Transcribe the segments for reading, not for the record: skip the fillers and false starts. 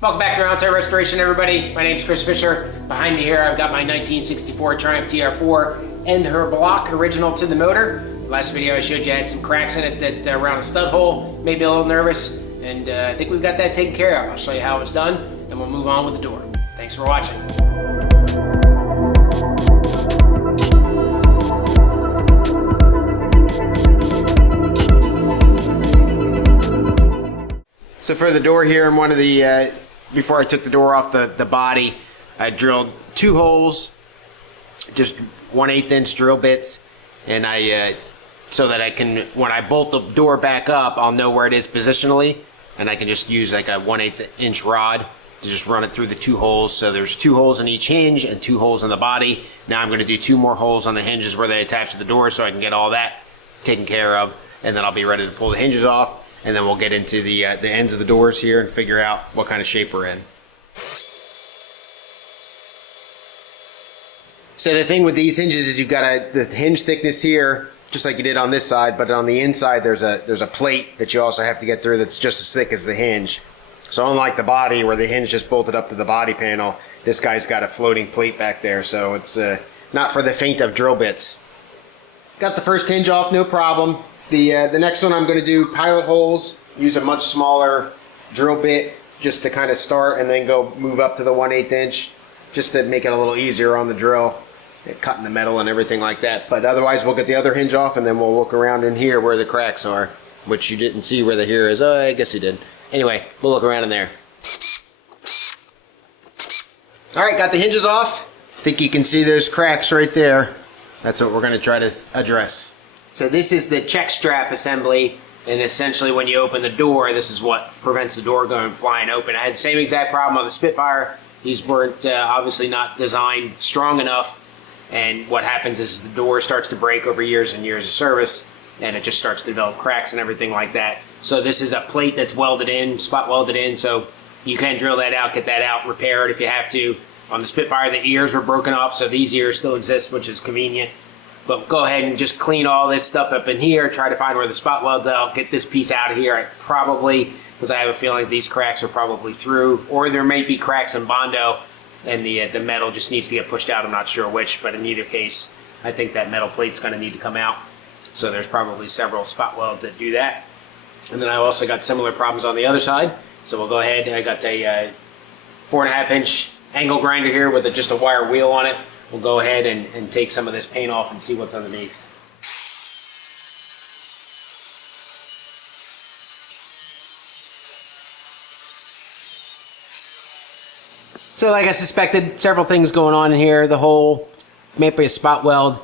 Welcome back to Roundtail Restoration, everybody. My name's Chris Fisher. Behind me here, I've got my 1964 Triumph TR4 and her block original to the motor. Last video I showed you had some cracks in it that around a stud hole, made me a little nervous, and I think we've got that taken care of. I'll show you how it's done, and we'll move on with the door. Thanks for watching. So for the door here, in one of the, before I took the door off the body, I drilled 2 holes, just 1/8 inch drill bits, and I, so that I can, when I bolt the door back up, I'll know where it is positionally, and I can just use like a 1/8 inch rod to just run it through the 2 holes. So there's 2 holes in each hinge and 2 holes in the body. Now I'm going to do 2 more holes on the hinges where they attach to the door so I can get all that taken care of, and then I'll be ready to pull the hinges off. And then we'll get into the ends of the doors here and figure out what kind of shape we're in. So the thing with these hinges is you've got the hinge thickness here, just like you did on this side, but on the inside there's a plate that you also have to get through that's just as thick as the hinge. So unlike the body where the hinge just bolted up to the body panel, this guy's got a floating plate back there, so it's not for the faint of drill bits. Got the first hinge off, no problem. The next one I'm going to do pilot holes, use a much smaller drill bit just to kind of start and then go move up to the 1/8 inch just to make it a little easier on the drill, cutting the metal and everything like that. But otherwise we'll get the other hinge off and then we'll look around in here where the cracks are, which you didn't see where the here is. Oh, I guess you did. Anyway, we'll look around in there. Alright, got the hinges off. I think you can see those cracks right there. That's what we're going to try to address. So this is the check strap assembly, and essentially when you open the door, this is what prevents the door going flying open. I had the same exact problem on the Spitfire. These weren't obviously not designed strong enough, and what happens is the door starts to break over years and years of service, and it just starts to develop cracks and everything like that. So this is a plate that's welded in, spot welded in, so you can drill that out, get that out, repair it if you have to. On the Spitfire, the ears were broken off, so these ears still exist, which is convenient. But go ahead and just clean all this stuff up in here, try to find where the spot welds out, get this piece out of here. I probably, because I have a feeling these cracks are probably through, or there may be cracks in Bondo, and the metal just needs to get pushed out. I'm not sure which, but in either case, I think that metal plate's going to need to come out. So there's probably several spot welds that do that. And then I also got similar problems on the other side. So we'll go ahead, I got a 4.5 inch angle grinder here with just a wire wheel on it. We'll go ahead and take some of this paint off and see what's underneath. So like I suspected, several things going on in here. The hole, maybe a spot weld.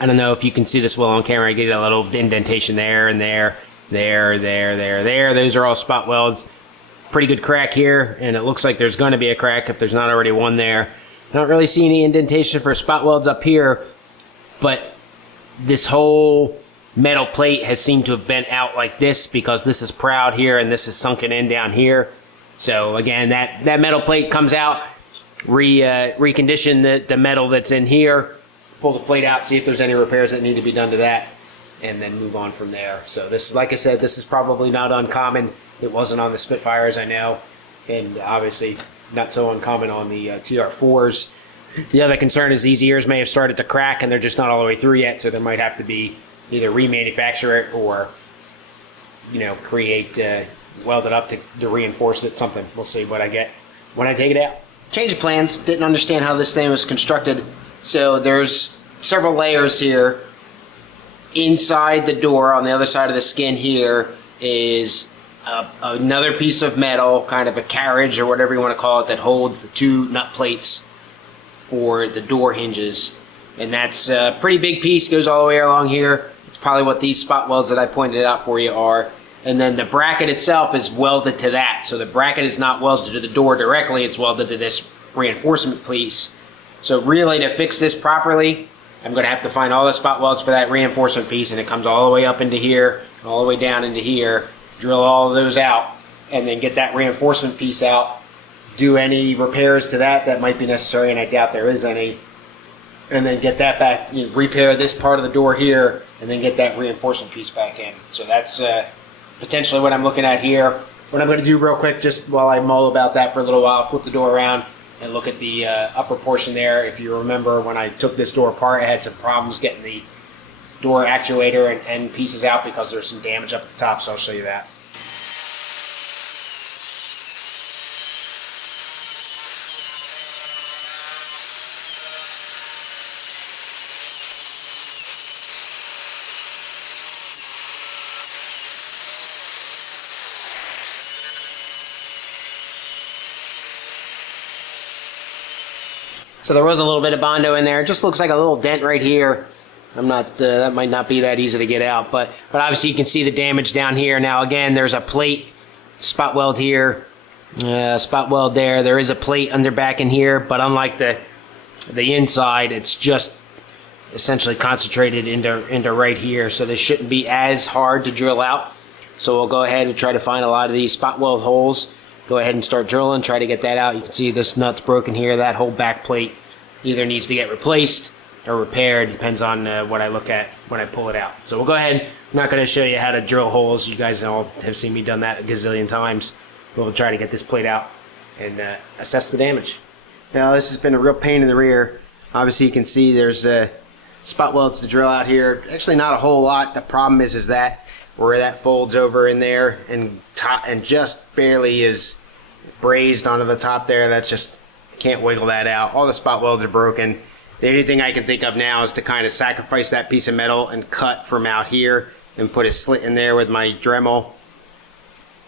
I don't know if you can see this well on camera. I get a little indentation there and there. Those are all spot welds. Pretty good crack here, and it looks like there's going to be a crack if there's not already one there. I don't really see any indentation for spot welds up here, but this whole metal plate has seemed to have bent out like this because this is proud here and this is sunken in down here. So again, that metal plate comes out, recondition the metal that's in here, pull the plate out, see if there's any repairs that need to be done to that, and then move on from there. So this, like I said, this is probably not uncommon. It wasn't on the Spitfires, I know, and obviously not so uncommon on the TR4s. The other concern is these ears may have started to crack and they're just not all the way through yet, so there might have to be either remanufacture it or, you know, weld it up to reinforce it, something. We'll see what I get when I take it out. Change of plans, didn't understand how this thing was constructed. So there's several layers here. Inside the door, on the other side of the skin here, is another piece of metal, kind of a carriage or whatever you want to call it, that holds the 2 nut plates for the door hinges. And that's a pretty big piece, goes all the way along here. It's probably what these spot welds that I pointed out for you are. And then the bracket itself is welded to that. So the bracket is not welded to the door directly, it's welded to this reinforcement piece. So really, to fix this properly, I'm going to have to find all the spot welds for that reinforcement piece, and it comes all the way up into here, all the way down into here. Drill all of those out, and then get that reinforcement piece out, do any repairs to that might be necessary, and I doubt there is any, and then get that back, you know, repair this part of the door here, and then get that reinforcement piece back in. So that's potentially what I'm looking at here. What I'm going to do real quick, just while I mull about that for a little while, flip the door around and look at the upper portion there. If you remember, when I took this door apart, I had some problems getting the door actuator and end pieces out because there's some damage up at the top, so I'll show you that. So there was a little bit of Bondo in there. It just looks like a little dent right here. I'm not, that might not be that easy to get out, but obviously you can see the damage down here. Now again, there's a plate, spot weld here, spot weld there. There is a plate under back in here, but unlike the inside, it's just essentially concentrated into right here. So they shouldn't be as hard to drill out. So we'll go ahead and try to find a lot of these spot weld holes. Go ahead and start drilling, try to get that out. You can see this nut's broken here. That whole back plate either needs to get replaced or repaired. Depends on what I look at when I pull it out. So we'll go ahead. I'm not going to show you how to drill holes. You guys all have seen me done that a gazillion times. We'll try to get this plate out and assess the damage. Now this has been a real pain in the rear. Obviously you can see there's spot welds to drill out here. Actually not a whole lot. The problem is that where that folds over in there and just barely is brazed onto the top there. That's just, can't wiggle that out. All the spot welds are broken. The only thing I can think of now is to kind of sacrifice that piece of metal and cut from out here and put a slit in there with my Dremel,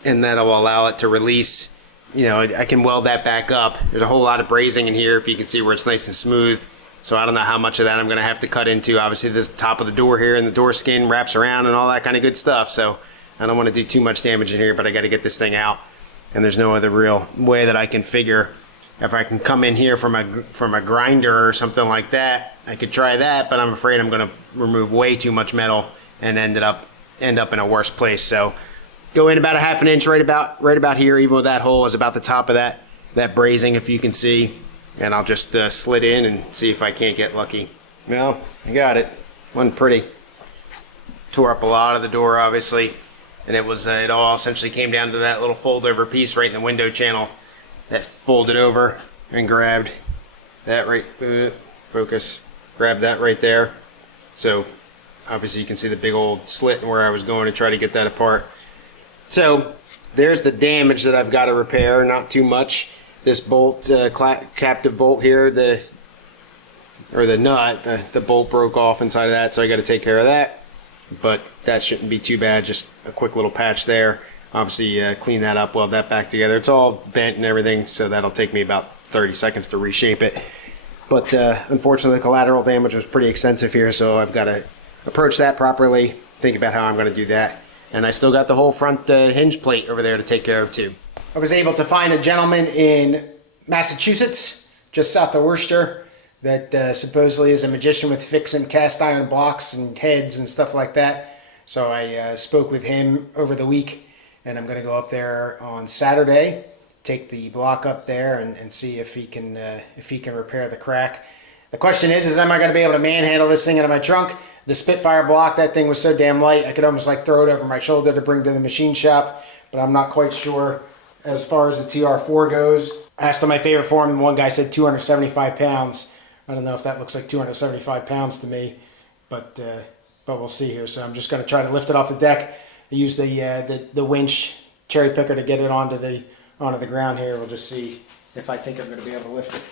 and that'll allow it to release. You know, I can weld that back up. There's a whole lot of brazing in here, if you can see where it's nice and smooth. So I don't know how much of that I'm going to have to cut into. Obviously this top of the door here and the door skin wraps around and all that kind of good stuff. So I don't want to do too much damage in here, but I got to get this thing out. And there's no other real way that I can figure. If I can come in here from a grinder or something like that, I could try that, but I'm afraid I'm going to remove way too much metal and end up in a worse place. So go in about a half an inch, right about here, even with that hole is about the top of that brazing, if you can see. And I'll just slit in and see if I can't get lucky. Well, I got it. Wasn't pretty. Tore up a lot of the door, obviously. And it was it all essentially came down to that little fold over piece right in the window channel that folded over and grabbed that right, focus, grabbed that right there. So obviously you can see the big old slit where I was going to try to get that apart. So there's the damage that I've got to repair, not too much. This bolt, captive bolt here, the nut, the bolt broke off inside of that, so I got to take care of that. But that shouldn't be too bad, just a quick little patch there. Obviously clean that up, weld that back together. It's all bent and everything, so that'll take me about 30 seconds to reshape it. But unfortunately the collateral damage was pretty extensive here, so I've got to approach that properly, think about how I'm going to do that. And I still got the whole front hinge plate over there to take care of too. I was able to find a gentleman in Massachusetts, just south of Worcester, that supposedly is a magician with fixing cast iron blocks and heads and stuff like that. So I spoke with him over the week, and I'm going to go up there on Saturday, take the block up there and see if he can repair the crack. The question is am I going to be able to manhandle this thing out of my trunk? The Spitfire block, that thing was so damn light, I could almost like throw it over my shoulder to bring to the machine shop, but I'm not quite sure as far as the TR4 goes. I asked on my favorite forum, one guy said 275 pounds. I don't know if that looks like 275 pounds to me, but we'll see here. So I'm just going to try to lift it off the deck. I use the winch cherry picker to get it onto the ground here. We'll just see if I think I'm going to be able to lift it.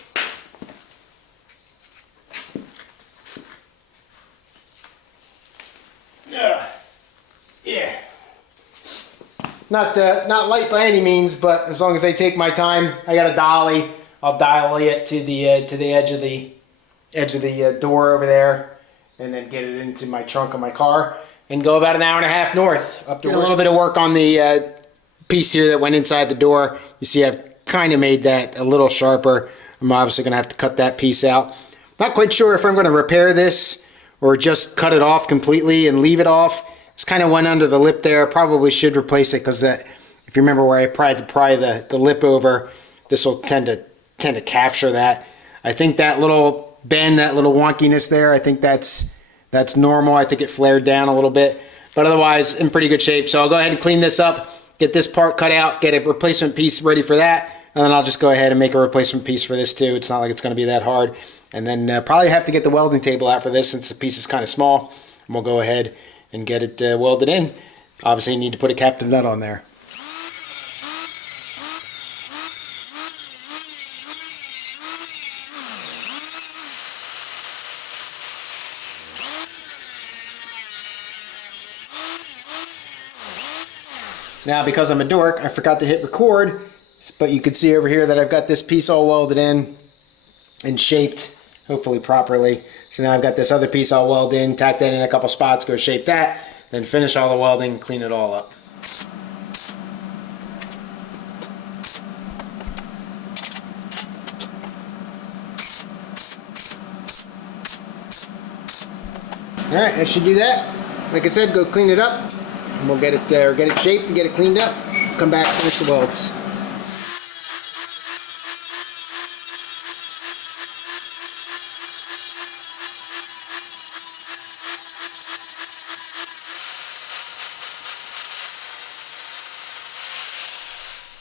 Yeah. Not light by any means, but as long as I take my time, I got a dolly. I'll dolly it to the edge of the door over there, and then get it into my trunk of my car, and go about an hour and a half north up to Did a little bit of work on the piece here that went inside the door. You see, I've kind of made that a little sharper. I'm obviously going to have to cut that piece out. Not quite sure if I'm going to repair this or just cut it off completely and leave it off. It's kind of went under the lip there. Probably should replace it, because if you remember where I pry the lip over, this will tend to capture that. I think that little bend, that little wonkiness there, I think that's normal. I think it flared down a little bit, but otherwise in pretty good shape. So I'll go ahead and clean this up, get this part cut out, get a replacement piece ready for that, and then I'll just go ahead and make a replacement piece for this too. It's not like it's going to be that hard. And then probably have to get the welding table out for this since the piece is kind of small. And we'll go ahead and get it welded in. Obviously, you need to put a captive nut on there. Now, because I'm a dork, I forgot to hit record, but you can see over here that I've got this piece all welded in and shaped, hopefully properly. So now I've got this other piece all welded in, tack that in a couple spots, go shape that, then finish all the welding, clean it all up. Alright, I should do that. Like I said, go clean it up. And we'll get it shaped and get it cleaned up. Come back, finish the welds.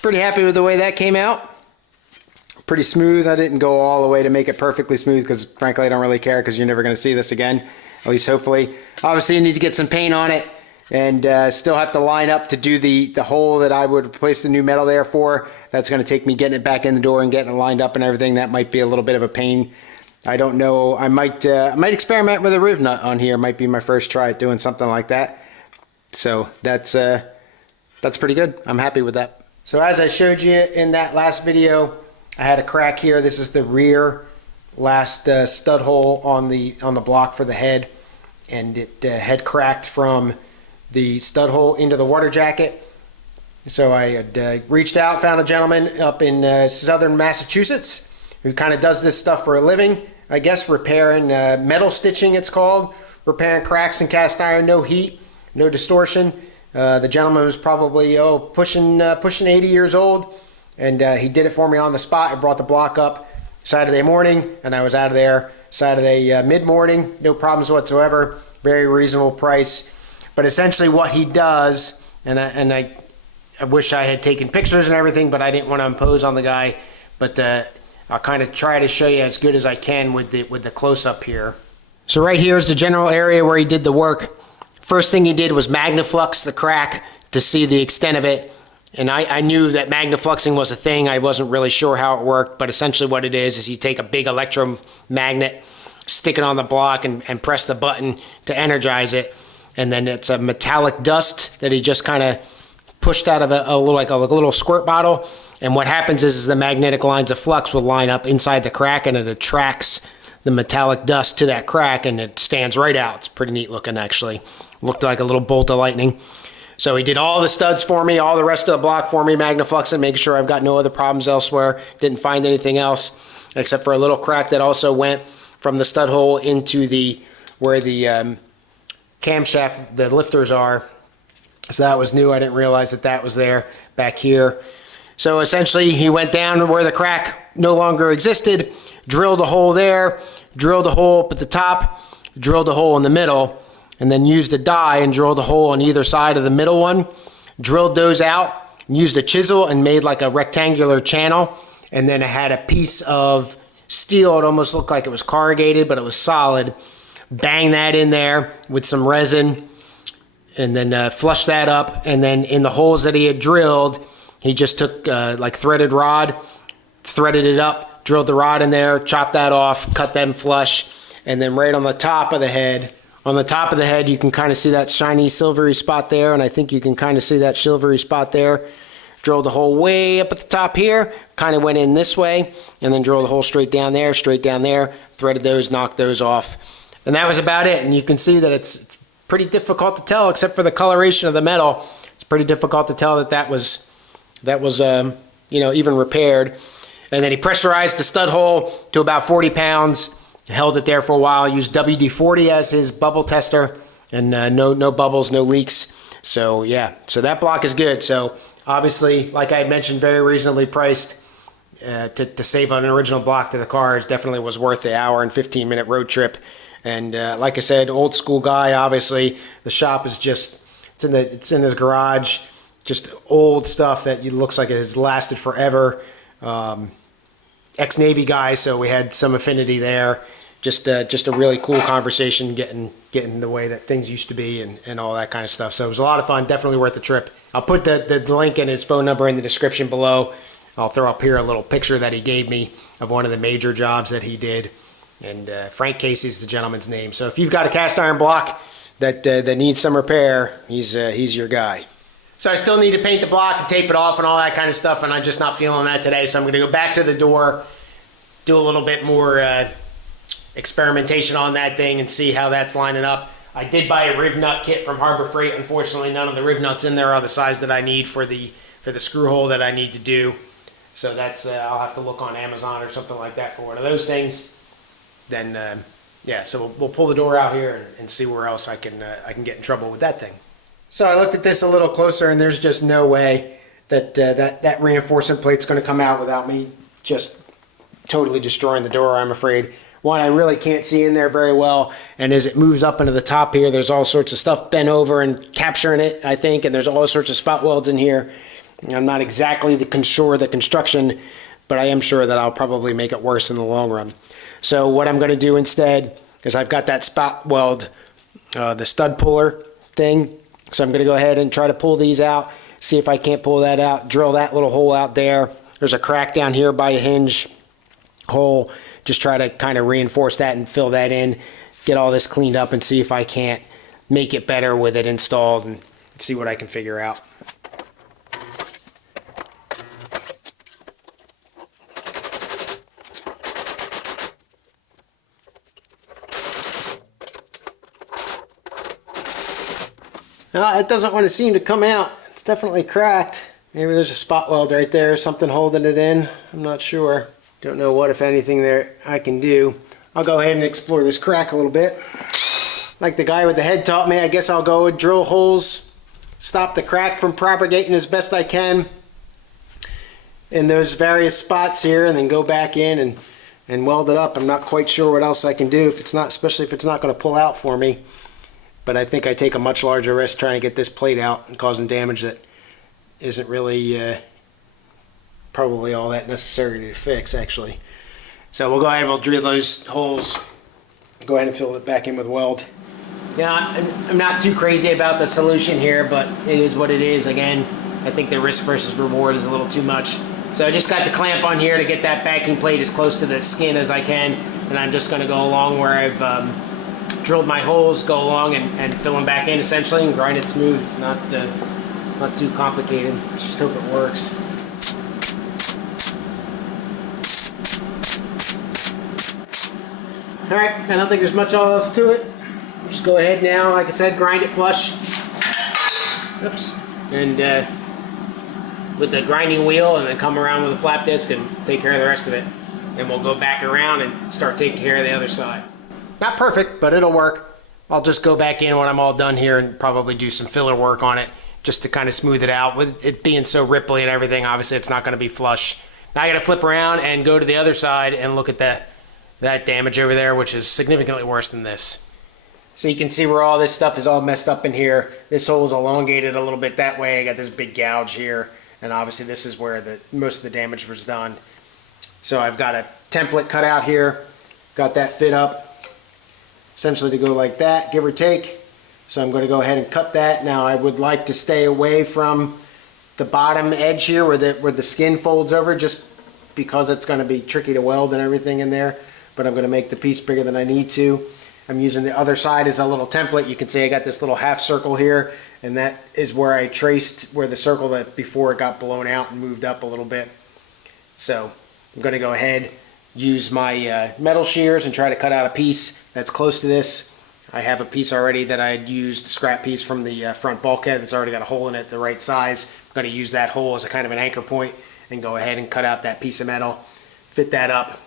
Pretty happy with the way that came out. Pretty smooth. I didn't go all the way to make it perfectly smooth because frankly I don't really care because you're never going to see this again. At least hopefully. Obviously you need to get some paint on it. And still have to line up to do the hole that I would replace the new metal there for. That's going to take me getting it back in the door and getting it lined up and everything. That might be a little bit of a pain. I don't know. I might experiment with a roof nut on here. Might be my first try at doing something like that. So that's pretty good. I'm happy with that. So as I showed you in that last video, I had a crack here. This is the rear last stud hole on the block for the head, and it had cracked from the stud hole into the water jacket. So I had reached out, found a gentleman up in southern Massachusetts who kind of does this stuff for a living. I guess repairing metal stitching, it's called. Repairing cracks in cast iron, no heat, no distortion. The gentleman was probably pushing 80 years old, and he did it for me on the spot. I brought the block up Saturday morning, and I was out of there Saturday mid-morning. No problems whatsoever. Very reasonable price. But essentially what he does, and I wish I had taken pictures and everything, but I didn't want to impose on the guy. But I'll kind of try to show you as good as I can with the close-up here. So right here is the general area where he did the work. First thing he did was magnaflux the crack to see the extent of it. And I knew that magnafluxing was a thing. I wasn't really sure how it worked, but essentially what it is you take a big electromagnet, stick it on the block, and press the button to energize it. And then it's a metallic dust that he just kind of pushed out of a little squirt bottle. And what happens is the magnetic lines of flux will line up inside the crack, and it attracts the metallic dust to that crack, and it stands right out. It's pretty neat looking, actually. Looked like a little bolt of lightning. So he did all the studs for me, all the rest of the block for me, magnafluxing, making sure I've got no other problems elsewhere. Didn't find anything else except for a little crack that also went from the stud hole into where the camshaft, the lifters are. So that was new. I didn't realize that was there back here. So essentially he went down where the crack no longer existed, drilled a hole there, drilled a hole up at the top, drilled a hole in the middle, and then used a die and drilled a hole on either side of the middle one, drilled those out, used a chisel and made like a rectangular channel, and then it had a piece of steel. It almost looked like it was corrugated, but it was solid. Bang that in there with some resin, and then flush that up. And then in the holes that he had drilled, he just took like threaded rod, threaded it up, drilled the rod in there, chopped that off, cut them flush, and then right on the top of the head, you can kind of see that shiny silvery spot there, and I think you can kind of see that silvery spot there. Drilled the hole way up at the top here, kind of went in this way, and then drilled the hole straight down there, threaded those, knocked those off. And that was about it. And you can see that it's pretty difficult to tell, except for the coloration of the metal. It's pretty difficult to tell that was even repaired. And then he pressurized the stud hole to about 40 pounds, held it there for a while, used WD-40 as his bubble tester, and no bubbles, no leaks. So yeah, so that block is good. So obviously, like I had mentioned, very reasonably priced. To save on an original block to the cars definitely was worth the hour and 15-minute road trip. And like I said, old school guy. Obviously, the shop is it's in his garage, just old stuff that looks like it has lasted forever. Ex-Navy guy, so we had some affinity there. Just a really cool conversation, getting the way that things used to be and all that kind of stuff. So it was a lot of fun, definitely worth the trip. I'll put the link and his phone number in the description below. I'll throw up here a little picture that he gave me of one of the major jobs that he did. And Frank Casey's the gentleman's name. So if you've got a cast iron block that needs some repair, he's your guy. So I still need to paint the block and tape it off and all that kind of stuff, and I'm just not feeling that today. So I'm going to go back to the door, do a little bit more experimentation on that thing and see how that's lining up. I did buy a riv nut kit from Harbor Freight. Unfortunately, none of the riv nuts in there are the size that I need for the screw hole that I need to do. So that's I'll have to look on Amazon or something like that for one of those things. Then yeah, so we'll pull the door out here and see where else I can get in trouble with that thing. So I looked at this a little closer, and there's just no way that that reinforcement plate's going to come out without me just totally destroying the door, I'm afraid. One, I really can't see in there very well, and as it moves up into the top here, there's all sorts of stuff bent over and capturing it, I think, and there's all sorts of spot welds in here. I'm not exactly sure the construction, but I am sure that I'll probably make it worse in the long run. So what I'm going to do instead is I've got that spot weld, the stud puller thing. So I'm going to go ahead and try to pull these out, see if I can't pull that out, drill that little hole out there. There's a crack down here by a hinge hole. Just try to kind of reinforce that and fill that in, get all this cleaned up and see if I can't make it better with it installed and see what I can figure out. It doesn't want to seem to come out. It's definitely cracked. Maybe there's a spot weld right there, something holding it in. I'm not sure. Don't know what, if anything, there I can do. I'll go ahead and explore this crack a little bit. Like the guy with the head taught me, I guess I'll go drill holes, stop the crack from propagating as best I can in those various spots here, and then go back in and weld it up. I'm not quite sure what else I can do, if it's not, especially if it's not going to pull out for me. But I think I take a much larger risk trying to get this plate out and causing damage that isn't really probably all that necessary to fix, actually. So we'll go ahead and we'll drill those holes, go ahead and fill it back in with weld. Yeah, I'm not too crazy about the solution here, but it is what it is. Again, I think the risk versus reward is a little too much. So I just got the clamp on here to get that backing plate as close to the skin as I can, and I'm just going to go along where I've drilled my holes, go along and fill them back in essentially and grind it smooth. Not too complicated. Just hope it works. All right, I don't think there's much else to it. Just go ahead now, like I said, grind it flush. Oops. And with the grinding wheel, and then come around with a flap disc and take care of the rest of it. And we'll go back around and start taking care of the other side. Not perfect, but it'll work. I'll just go back in when I'm all done here and probably do some filler work on it just to kind of smooth it out. With it being so ripply and everything, obviously it's not going to be flush. Now I got to flip around and go to the other side and look at that damage over there, which is significantly worse than this. So you can see where all this stuff is all messed up in here. This hole is elongated a little bit that way. I got this big gouge here, and obviously this is where most of the damage was done. So I've got a template cut out here, got that fit up, essentially to go like that, give or take. So I'm going to go ahead and cut that. Now I would like to stay away from the bottom edge here where the skin folds over, just because it's going to be tricky to weld and everything in there. But I'm going to make the piece bigger than I need to. I'm using the other side as a little template. You can see I got this little half circle here, and that is where I traced where the circle that before it got blown out and moved up a little bit. So I'm going to go ahead, use my metal shears and try to cut out a piece that's close to this. I have a piece already that I had used, a scrap piece from the front bulkhead that's already got a hole in it the right size. I'm going to use that hole as a kind of an anchor point and go ahead and cut out that piece of metal, fit that up,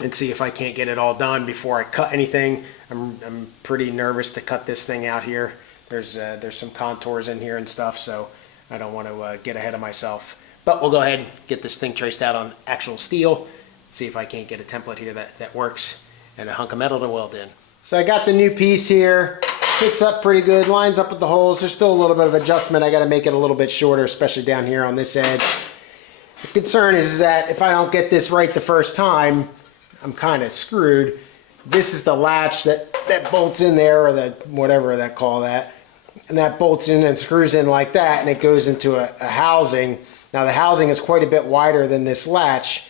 and see if I can't get it all done before I cut anything. I'm pretty nervous to cut this thing out here. There's some contours in here and stuff, so I don't want to get ahead of myself. But we'll go ahead and get this thing traced out on actual steel, see if I can't get a template here that works, and a hunk of metal to weld in. So I got the new piece here. fits up pretty good, lines up with the holes. There's still a little bit of adjustment. I got to make it a little bit shorter, especially down here on this edge. The concern is that if I don't get this right the first time, I'm kind of screwed. This is the latch that bolts in there, or the whatever that call that. And that bolts in and screws in like that, and it goes into a housing. Now the housing is quite a bit wider than this latch,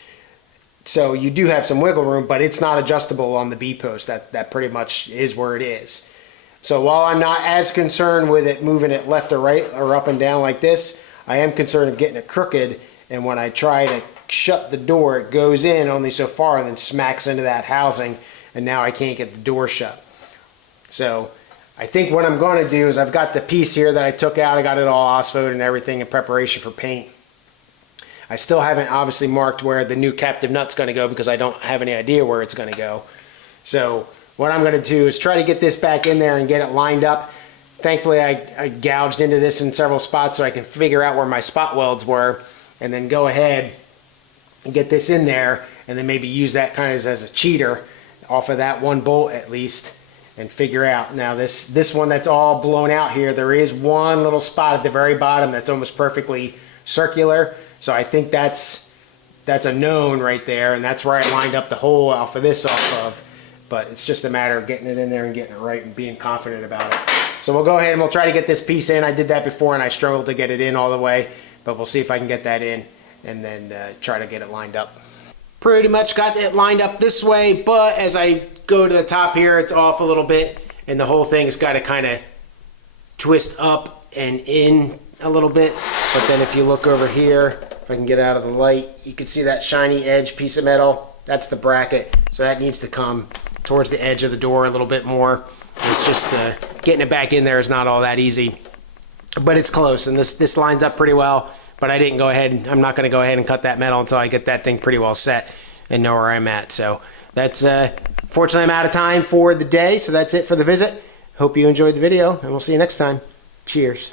so you do have some wiggle room, but it's not adjustable on the B-post. That pretty much is where it is. So while I'm not as concerned with it moving it left or right or up and down like this, I am concerned of getting it crooked, and when I try to shut the door, it goes in only so far and then smacks into that housing, and now I can't get the door shut. So I think what I'm going to do is, I've got the piece here that I took out. I got it all osmoed and everything in preparation for paint. I still haven't obviously marked where the new captive nut's going to go because I don't have any idea where it's going to go. So what I'm going to do is try to get this back in there and get it lined up. Thankfully I gouged into this in several spots so I can figure out where my spot welds were, and then go ahead and get this in there, and then maybe use that kind of as a cheater off of that one bolt at least, and figure out. Now this one that's all blown out here, there is one little spot at the very bottom that's almost perfectly circular, so I think that's a known right there, and that's where I lined up the hole off of this off of. But it's just a matter of getting it in there and getting it right and being confident about it. So we'll go ahead and we'll try to get this piece in. I did that before and I struggled to get it in all the way, but we'll see if I can get that in and then try to get it lined up. Pretty much got it lined up this way, but as I go to the top here, it's off a little bit, and the whole thing's got to kind of twist up and in a little bit. But then if you look over here, if I can get out of the light, you can see that shiny edge piece of metal. That's the bracket, so that needs to come towards the edge of the door a little bit more. It's just getting it back in there is not all that easy, but it's close, and this lines up pretty well. But I didn't go ahead, I'm not going to go ahead and cut that metal until I get that thing pretty well set and know where I'm at. So that's, fortunately I'm out of time for the day, so that's it for the visit. Hope you enjoyed the video, and we'll see you next time. Cheers.